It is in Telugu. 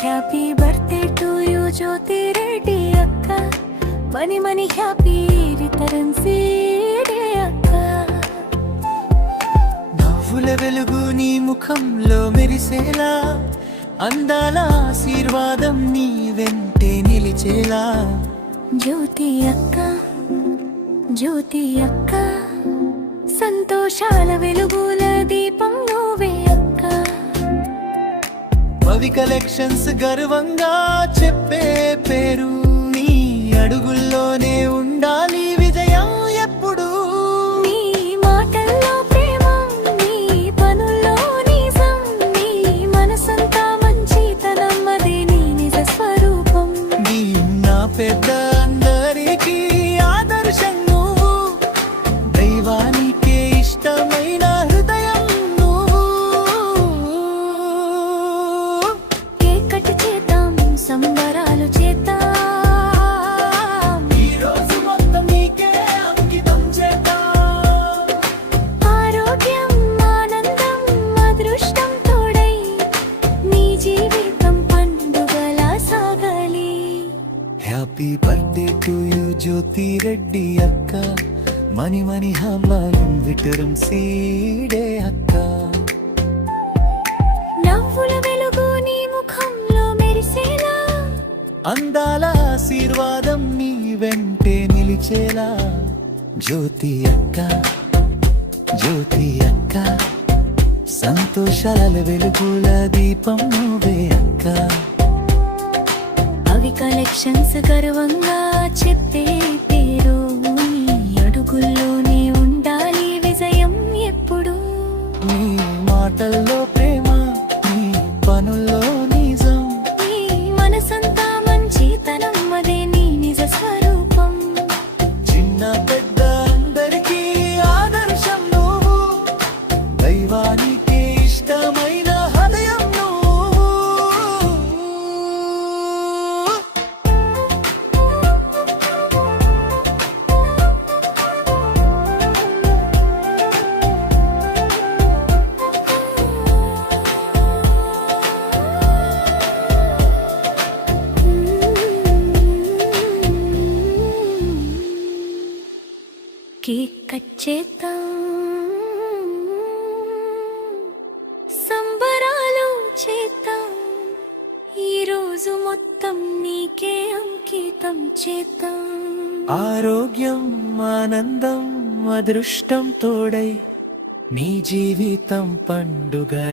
హ్యాపీ బర్త్డే టు యూ జ్యోతి రెడ్డి అక్క, money money happy returns day అక్క. నవ్వుల వెలుగు నీ ముఖంలో మెరిసేలా, అందాల ఆశీర్వాదం నీ వెంటే నిలిచేలా. జ్యోతి అక్క, జ్యోతి అక్క, సంతోషాల వెలుగుల దీపం నువ్వే అక్క. పవి కలెక్షన్స్ గర్వంగా చెప్పే పేరు, నీ అడుగుల్లోనే ఉండాలి విజయం ఎప్పుడు. నీ మాటల్లో ప్రేమ, నీ పనుల్లో నిజం, నీ మనసంతా మంచితనం, అదే నీ నిజ స్వరూపం. నీ నా పెద్ద అందరికీ ఆదర్శం నువ్వు, దైవానికే ఇష్టమైన హృదయం నువ్వు. కేక్ కట్ చేద్దాం, సంబరాలు చేద్దాం, ఈ రోజు మొత్తం నీకే అంకితం చేద్దాం. ఆరోగ్యం ఆనందం అదృష్టం తోడై నీ జీవితం పండుగలా సాగాలి. హ్యాపీ బర్త్డే టు యూ జ్యోతి రెడ్డి అక్క, మనీ మనీ హమాయం విటరన్స్ డే అక్క. నవ్వుల వెలుగు నీ ముఖంలో మెరిసేలా, అందాల ఆశీర్వాదం నీ వెంటే నిలిచేలా. జ్యోతి అక్క, జ్యోతి అక్క, సంతోషాల వెలుగుల దీపం నువ్వే అక్క. అవి కలెక్షన్స్ గర్వంగా చెప్పే పేరు, నీ అడుగుల్లోనే ఉండాలి విజయం ఎప్పుడు. నీ మాటల్లో ప్రేమ, నీ పనుల్లో నిజం, నీ మనసంతా మంచితనం, అదే నీ నిజ స్వరూపం. చిన్న పెద్ద అందరికీ ఆదర్శం నువ్వు, దైవానికి ఇష్టమైన హృదయం నువ్వు. కేక్ కట్ చేద్దాం, సంబరాలు చేద్దాం, ఈ రోజు మొత్తం నీకే అంకితం చేద్దాం. ఆరోగ్యం ఆనందం అదృష్టం తోడై నీ జీవితం పండుగ